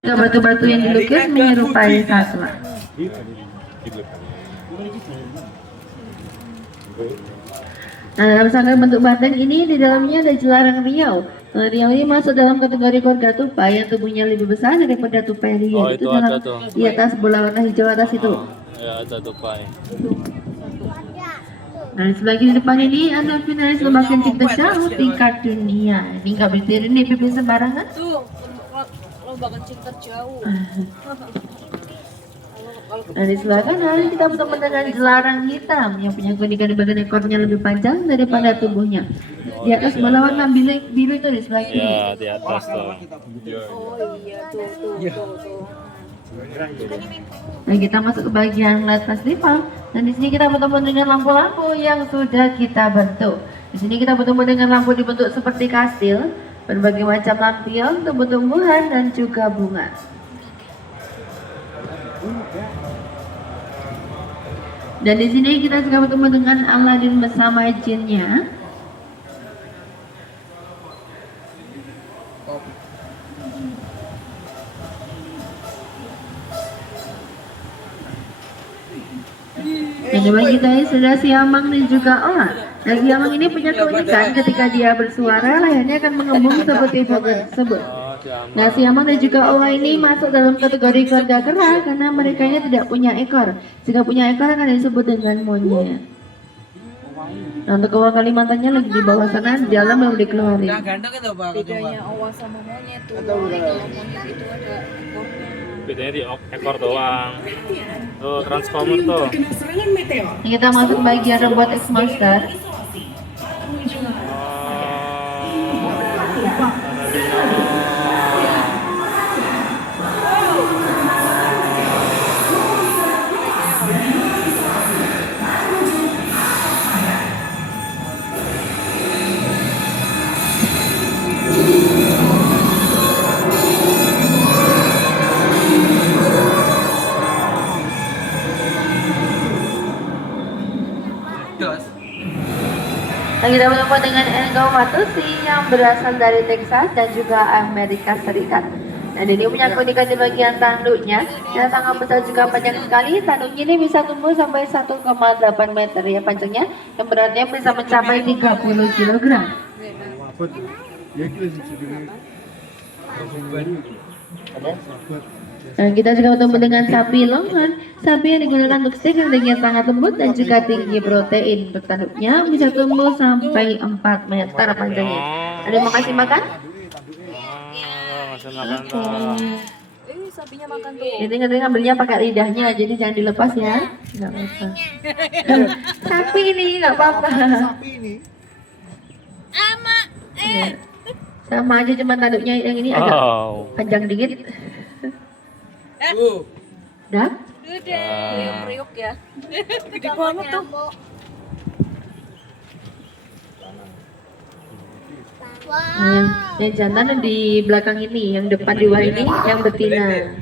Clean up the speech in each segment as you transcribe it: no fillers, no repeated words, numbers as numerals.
Batu-batu yang dilukis menyerupai satwa. Nah, dalam sanggar bentuk banteng ini di dalamnya ada jelarang riau. Riau ini masuk dalam kategori keluarga tupai yang tubuhnya lebih besar daripada tupai riau. Oh, itu dalam ada tuh. di atas bola warna hijau atas itu. Ya, ada tupai. Nah, di sebelah kiri depan ini ada finalis lomba kencing terjauh tingkat dunia. Ini nggak berhenti nih pimpin sembarangan. Tuh, lomba kencing terjauh. Nah, di sebelah kanan kita bertemu dengan jelarang hitam yang punya keunikan di bagian ekornya lebih panjang daripada tubuhnya. Di atas bola warna biru itu di sebelah kiri. Ya, di atas tuh. Oh iya, tuh. Nah, kita masuk ke bagian light festival. Dan di sini kita bertemu dengan lampu-lampu yang sudah kita bentuk. Di sini kita bertemu dengan lampu dibentuk seperti kastil, berbagai macam lampion, tumbuh-tumbuhan dan juga bunga. Dan di sini kita juga bertemu dengan Aladin bersama jinnya. Yang di bawah kita ini sudah Siamang dan juga Ola. Dan Siamang ini punya keunikan ketika dia bersuara layarnya akan mengembung seperti foto tersebut. Nah, Siamang dan juga Ola ini masuk dalam kategori keluarga kera karena mereka ini tidak punya ekor. Jika punya ekor akan disebut dengan monyet. Nah, untuk Owa Kalimantannya lagi di bawah sana, di dalam belum dikeluarin. Bedanya owa sama monyet tuh. Kalau monyet itu ada ekornya. Bedanya di ekor doang. Tuh, transformer tuh. Kita masuk bagian robot X Monster. Lagi kita bertemu dengan Engo Matusi yang berasal dari Texas dan juga Amerika Serikat. Dan ini punya keunikan di bagian tanduknya yang sangat besar juga panjang sekali. Tanduknya ini bisa tumbuh sampai 1,8 meter ya panjangnya, yang beratnya bisa mencapai 30 kg. Dan kita juga bertemu dengan sapi longhorn, sapi yang digunakan untuk steak yang dagingnya sangat lembut dan juga tinggi protein. Untuk tanduknya bisa tumbuh sampai 4 meter panjangnya. Ada yang mau kasih makan? Masih makan tuh. Sapinya makan tuh. Ini katanya ngambilnya pakai lidahnya, jadi jangan dilepas ya. Nggak apa-apa. Sapi ini nggak apa-apa. Ya. Sama aja, cuma tanduknya yang ini agak panjang dikit. Dah? Gede, priuk ya. Gede banget tuh. Nah, yang jantan di belakang ini, yang depan di bawah ini, yang betina.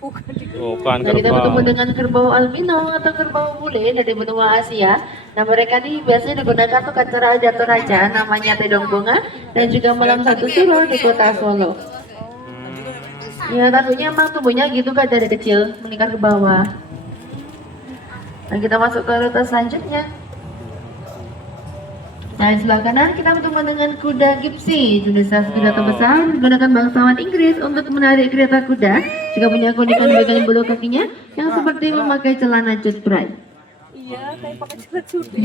Bukan Nah, kita bertemu kerbau. dengan kerbau albino atau kerbau bule dari benua Asia. Nah, mereka ini biasanya digunakan untuk acara jatuh raja, namanya Tedong Bunga, dan juga malam satu suro di kota Solo. Ya, tanduknya emang tubuhnya gitu kan dari kecil meningkat ke bawah. Nah, kita masuk ke rute selanjutnya. Nah, di sebelah kanan kita bertemu dengan kuda Gipsy, jenis kuda terbesar digunakan bangsawan Inggris untuk menarik kereta kuda. Juga punya keunikan di bagian bulu kakinya yang seperti memakai celana cutbray. Iya, kayak pakai celana cuti.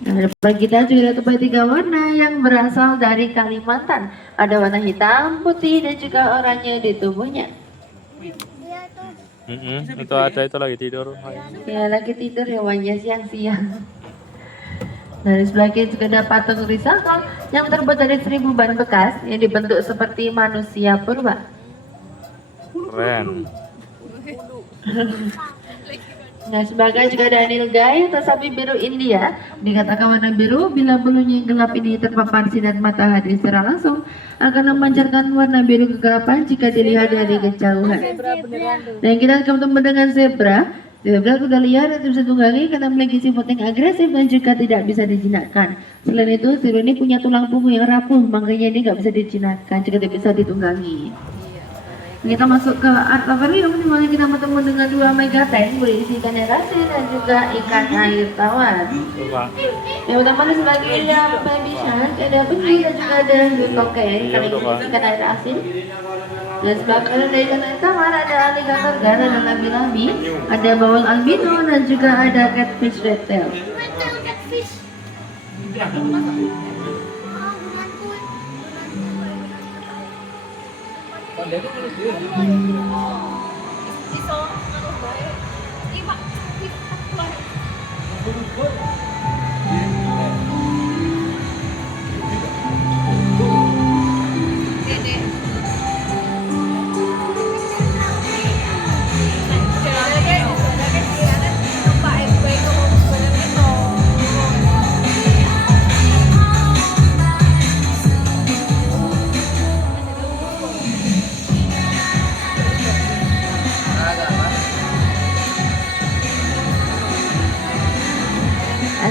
Nah, depan kita juga ada tupai 3 warna yang berasal dari Kalimantan. Ada warna hitam, putih, dan juga oranye di tubuhnya. Itu ada, itu lagi tidur. Ya, lagi tidur hewannya siang-siang. Nah, di sebelah kiri juga ada patung recycle yang terbuat dari 1000 ban bekas yang dibentuk seperti manusia purba. Keren. Nah, sebagai juga ada nilgai atau sapi biru India. Dikatakan warna biru bila bulunya yang gelap ini terpapar sinar matahari secara langsung akan memancarkan warna biru kegelapan jika dilihat dari kejauhan. Dan kita akan bertemu dengan zebra. Zebra kuda liar yang bisa tunggangi karena memiliki sifat yang agresif dan juga tidak bisa dijinakkan. Selain itu, zebra ini punya tulang punggung yang rapuh, makanya ini nggak bisa dijinakkan, juga tidak bisa ditunggangi. Kita masuk ke art aquarium di mana kita bertemu dengan dua mega tank berisi ikan air dan juga ikan air tawar. Coba. Yang utama di sebagainya baby shark, ada penyu dan juga ada token ikan air asin. Dan sebelah kanan dari ikan air tawar ada alligator gara dan labi-labi, ada bawang albino dan juga ada catfish red tail.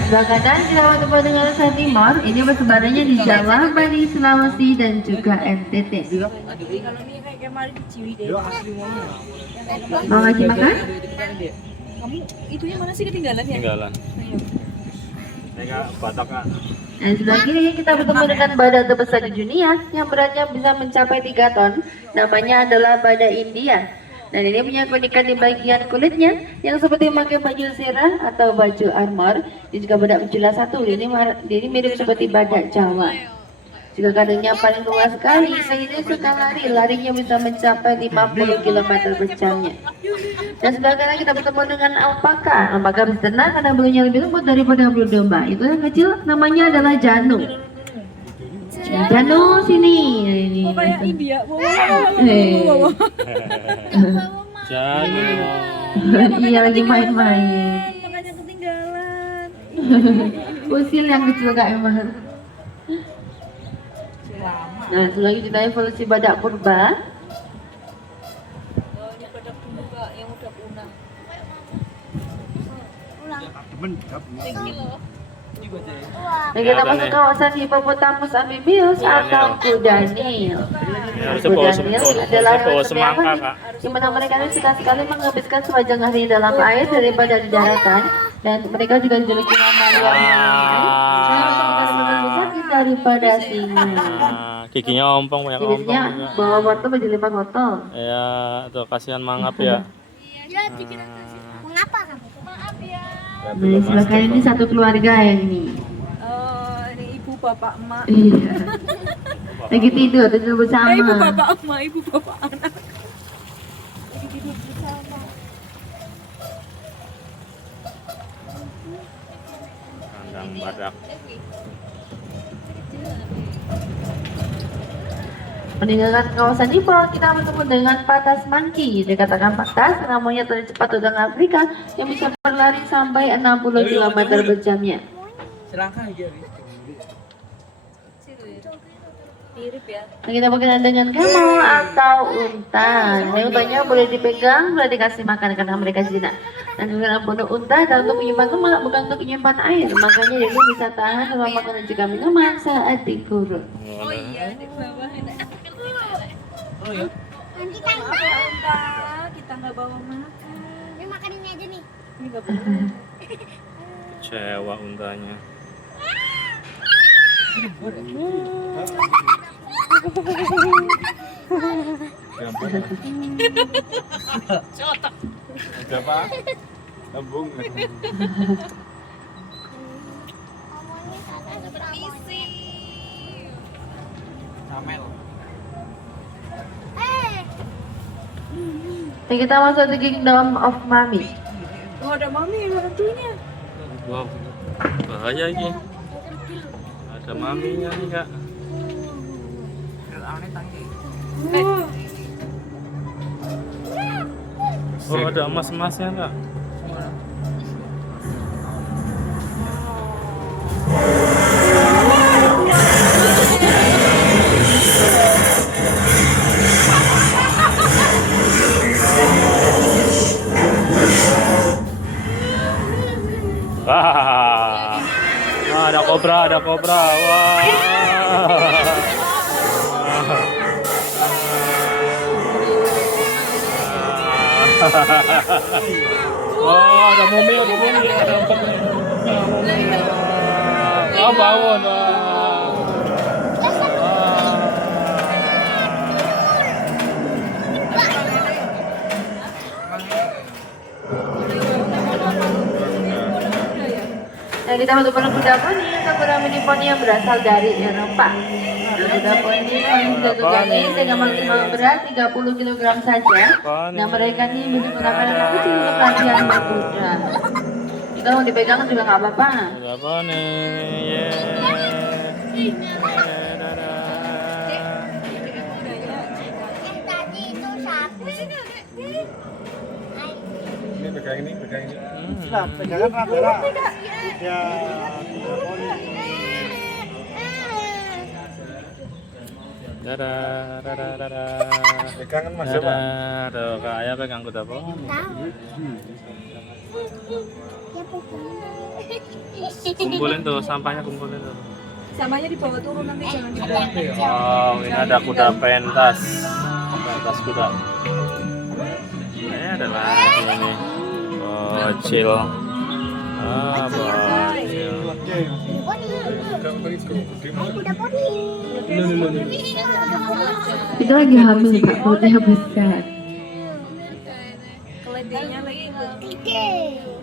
Sebelah kanan kita bertemu dengan Nusa Timur, ini bersebarannya di Jawa, Bali, Sulawesi dan juga NTT. Kalau ini kayak kemarin di Ciwidey. Mau ngasih makan? Kamu itunya mana sih ketinggalan ya? Tinggalan. Saya batak kak. Dan sebelah kiri kita bertemu dengan badak terbesar di dunia yang beratnya bisa mencapai 3 ton. Namanya adalah badak India. Dan ini punya keunikan di bagian kulitnya yang seperti memakai baju zirah atau baju armor. Ini juga badak berjula satu. Ini mirip seperti badak Jawa. Juga kandungnya paling luas sekali, sehingga suka larinya bisa mencapai 50 km per jamnya. Dan sebelah kanan kita bertemu dengan alpaka. Alpaka bisa tenang karena bulunya lebih lembut daripada bulu domba. Itu yang kecil namanya adalah Janu. Janu sini. Ini. Oh, kayak India. Jangan. Iya lagi main-main. Makanya ketinggalan. Usil yang kecil kak emang. Nah, selanjutnya kita evolusi badak purba. Ini badak purba yang udah punah. Tinggi loh. Dan kita masuk kawasan Hippopotamus amphibius atau kuda Nil. Harusnya Kuda bawa Nil harusnya adalah bawa hewan semangka hewan kak. di mana mereka suka sekali menghabiskan sepanjang hari dalam air daripada di daratan, dan mereka juga dijuluki nama yang lebih sakit daripada singa. Giginya ompong banyak ompong Jenisnya juga. bawa wortel berjelipan wortel. Ya, tuh kasihan mangap ya. Mengapa kamu? Maaf ya. Nah, sebelah kanan ini satu keluarga yang ini. Oh, ini ibu bapak emak. Iya. Lagi tidur bersama. Ibu bapak emak, ibu bapak anak. Lagi tidur bersama. Kandang badak. Meninggalkan kawasan ini, kita bertemu dengan patas monkey. Dikatakan patas karena monyet tercepat udang Afrika yang bisa berlari sampai 60 km per jamnya. Mirip ya. Nah, kita berkenalan dengan camel atau unta. Ini untanya boleh dipegang, boleh dikasih makan karena mereka jinak. Dan dengan bunuh unta dan untuk menyimpan lemak, bukan untuk menyimpan air. Makanya dia bisa tahan sama makanan juga minuman saat dikurung. Oh iya, di bawah ada. Nanti Maaf tante. ya unta, kita nggak bawa makan. Ini makan ini aja nih. Ini nggak boleh. Kecewa untanya. Siapa? Lambung. Permisi. Nah, kita masuk ke Kingdom of Mami. Oh, ada mami yang hantunya. Wow, bahaya ini. Ada maminya nih kak. Oh, ada emas-emasnya kak. Brawa. Oh, ada mumi, ada empat. Oh, bawon. Nah, kita untuk kuda poni atau kuda mini poni yang berasal dari Eropa. Nah, kuda poni paling jatuhkannya dengan maksimal berat 30 kg saja. Nah, mereka ini bisa menggunakan anak kecil untuk latihan berkuda. Kita mau dipegang juga nggak apa-apa. Kuda poni. Yang tadi itu sapi. Ini pegang ini. Sudah, pegangan rata. Ya, pegangan Mas ya, Pak. Tuh, Kak Ayah pegang kuda poni. Tahu. Ya pegang. Kumpulin tuh, sampahnya kumpulin tuh. Samanya dibawa turun nanti jangan dibawa. Wow, ini ada kuda pentas. Pentas kuda. Ini adalah ini. Oh, chill. Ah, bocil. Kuda poni. Kita lagi hamil, Pak. Perutnya besar. Keledainya lagi Tiga.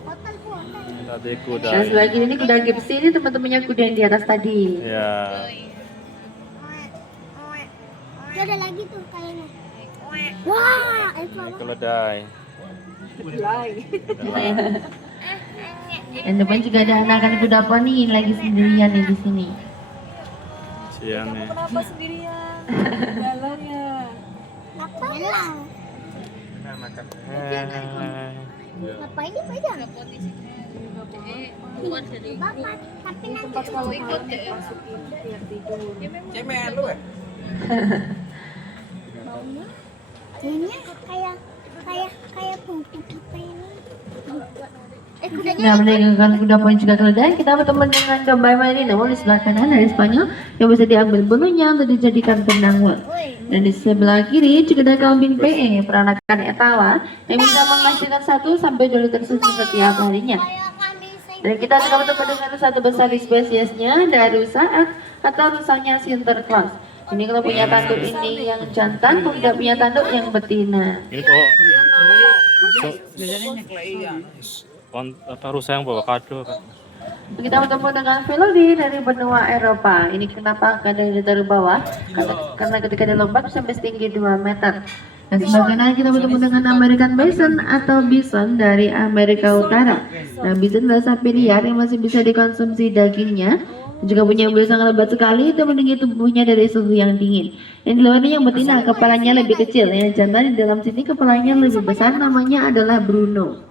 Hotel pun. Tadi kuda. Nah, sebelah kiri ini kuda gipsi, ini teman-temannya kuda yang di atas tadi. Ya. Itu ada lagi tuh kayaknya. Wah, itu Ini keledai. Dan depan juga ada anak-anak kuda poni lagi sendirian nih di sini. Siang nih. kenapa sendirian? Galau ya. Ngapain? Ngapain dia pegang? Bapak, tapi nanti Kalau ikut masukin biar tidur. Kayaknya kayak bumbu apa ini? Kudanya Nah, meninggalkan kuda poni juga keledai, kita bertemu dengan domba merino di sebelah kanan dari Spanyol yang bisa diambil bulunya untuk dijadikan penanggung. Dan di sebelah kiri juga ada kambing PE, peranakan etawa yang bisa menghasilkan 1 sampai 2 liter susu setiap harinya. kayak kambing saya. Dan kita akan bertemu dengan satu besar di spesiesnya, ada rusa atau rusanya Sinterklas. Ini kalau punya tanduk ini yang jantan, kalau tidak punya tanduk yang betina. Ini kok. Apa rusa yang bawa kado kan? Kita bertemu dengan Velodi dari benua Eropa. Ini kenapa keadaan dari bawah? Karena ketika dia lompat sampai setinggi 2 meter. Dan sebagainya kita bertemu dengan American Bison atau bison dari Amerika Utara. Nah, bison adalah sapi liar yang masih bisa dikonsumsi dagingnya. Juga punya bulu sangat lebat sekali, itu melindungi tubuhnya dari suhu yang dingin. Yang di luar ini yang betina, kepalanya lebih kecil. Yang jantan di dalam sini kepalanya lebih besar, namanya adalah Bruno.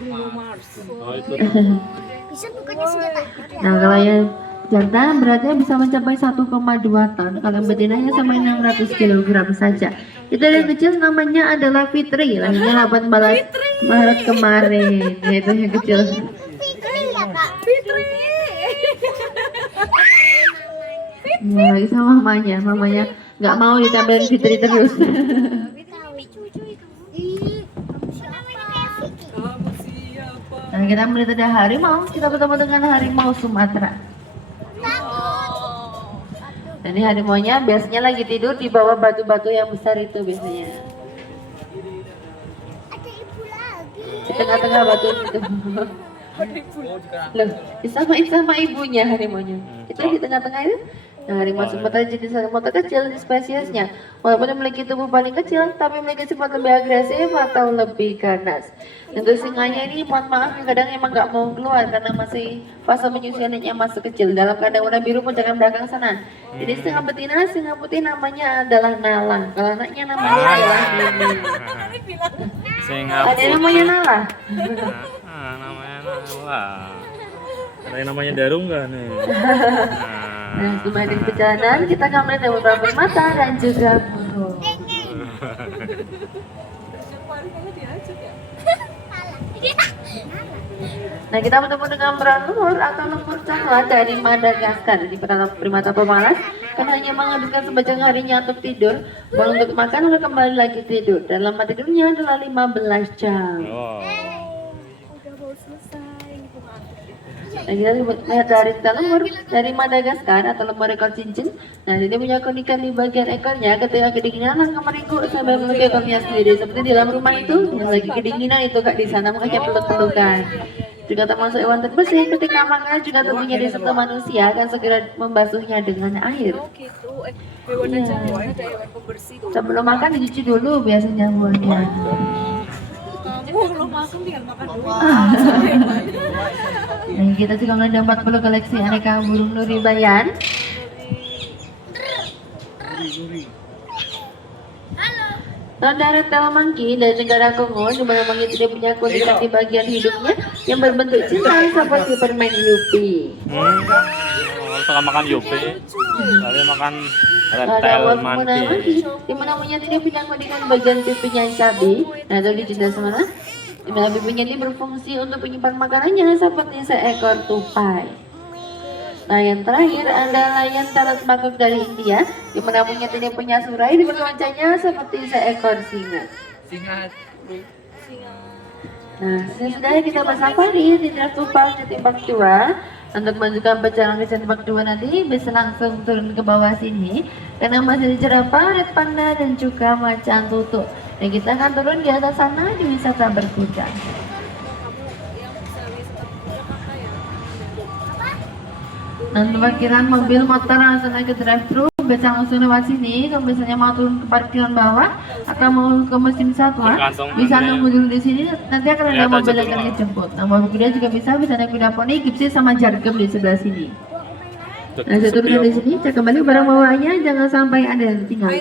Bruno Mars. Oh, itu. Bisa bukannya senjata. Nah, kalau yang jantan beratnya bisa mencapai 1,2 ton. Kalau yang betinanya sampai 600 kg saja. Itu yang kecil namanya adalah Fitri. Lahirnya 18 Maret kemarin. Ya, itu yang kecil. Fikri ya kak. Nah, lagi sama mamanya nggak mau ditambah Fitri terus. Tahu cucu itu. Ih, namanya kayak Fikri. Kamu siapa? Nah, kita melihat ada harimau. Kita bertemu dengan harimau Sumatera. Dan ini harimaunya biasanya lagi tidur di bawah batu-batu yang besar itu biasanya. Ada ibu lagi. Di tengah-tengah batu itu. Loh, disamain sama ibunya harimaunya. Itu di tengah-tengah itu. Nah, harimau Sumatera jenis harimau terkecil di spesiesnya. Walaupun memiliki tubuh paling kecil, tapi memiliki sifat lebih agresif atau lebih ganas. Untuk singanya ini, mohon maaf, kadang emang nggak mau keluar karena masih fase penyusuannya masih kecil. Dalam keadaan warna biru pojokan belakang sana. Jadi singa betina, singa putih namanya adalah Nala. Kalau anaknya namanya adalah Mimi. Singapura. Ada yang namanya Nala. Namanya Nala. Ada yang namanya Daru nggak nih? Nah, semakin perjalanan kita akan melihat beberapa mata dan juga burung. Nah, kita bertemu dengan bertelur atau lemur coklat dari Madagaskar. Di primata pemalas kan hanya menghabiskan sepanjang harinya untuk tidur, baru untuk makan lalu kembali lagi tidur. Dan lama tidurnya adalah 15 jam. Oh. Udah mau selesai ini pengantin. Nah, kita lihat dari lemur dari Madagaskar atau lemur ekor cincin. Nah, ini punya keunikan di bagian ekornya. Ketika kedinginan akan meringkuk sambil meluk ekornya sendiri. Seperti di dalam rumah itu, yang lagi kedinginan itu kak di sana makanya peluk-pelukan. Juga termasuk hewan terbersih. Ketika makan juga tubuhnya disentuh manusia akan segera membasuhnya dengan air. Oh gitu. Hewan aja ada hewan pembersih tuh. Sebelum makan dicuci dulu biasanya buahnya. Kamu belum makan tinggal makan dulu. Nah, kita juga ada 40 koleksi aneka burung nuribayan. Saudara monkey dari negara Kongo, di mana monkey tidak punya kulit di bagian hidungnya yang berbentuk cinta seperti permen Yupi. Suka makan yupi, tapi makan red Ada tail warna monkey, monkey. di mana monyet ini punya kulit di bagian pipinya yang cabi. Nah, itu di cinta semana. Di mana pipinya ini berfungsi untuk menyimpan makanannya seperti seekor tupai. Nah, yang terakhir adalah yang tarat makhluk dari India, di mana monyet ini punya surai di wajahnya seperti seekor singa. Nah, sudah kita bersafari di Tumpang di Timbak 2. Untuk menunjukkan perjalanan ke Timbak 2 nanti bisa langsung turun ke bawah sini, karena masih di jerapah, red panda dan juga macan tutul. Dan kita akan turun di atas sana di wisata berkuda. Dan parkiran mobil motor langsung naik ke drive-thru, bisa langsung lewat sini. Kalau misalnya mau turun ke parkiran bawah atau mau ke musim satwa, bisa nunggu dulu di sini. Nanti akan ada mobil yang akan dijemput. Nah, mobil kuda juga bisa naik kuda poni, gipsi sama jargem di sebelah sini. Nah, saya turunkan di sini, cek kembali barang bawaannya, jangan sampai ada yang tinggal.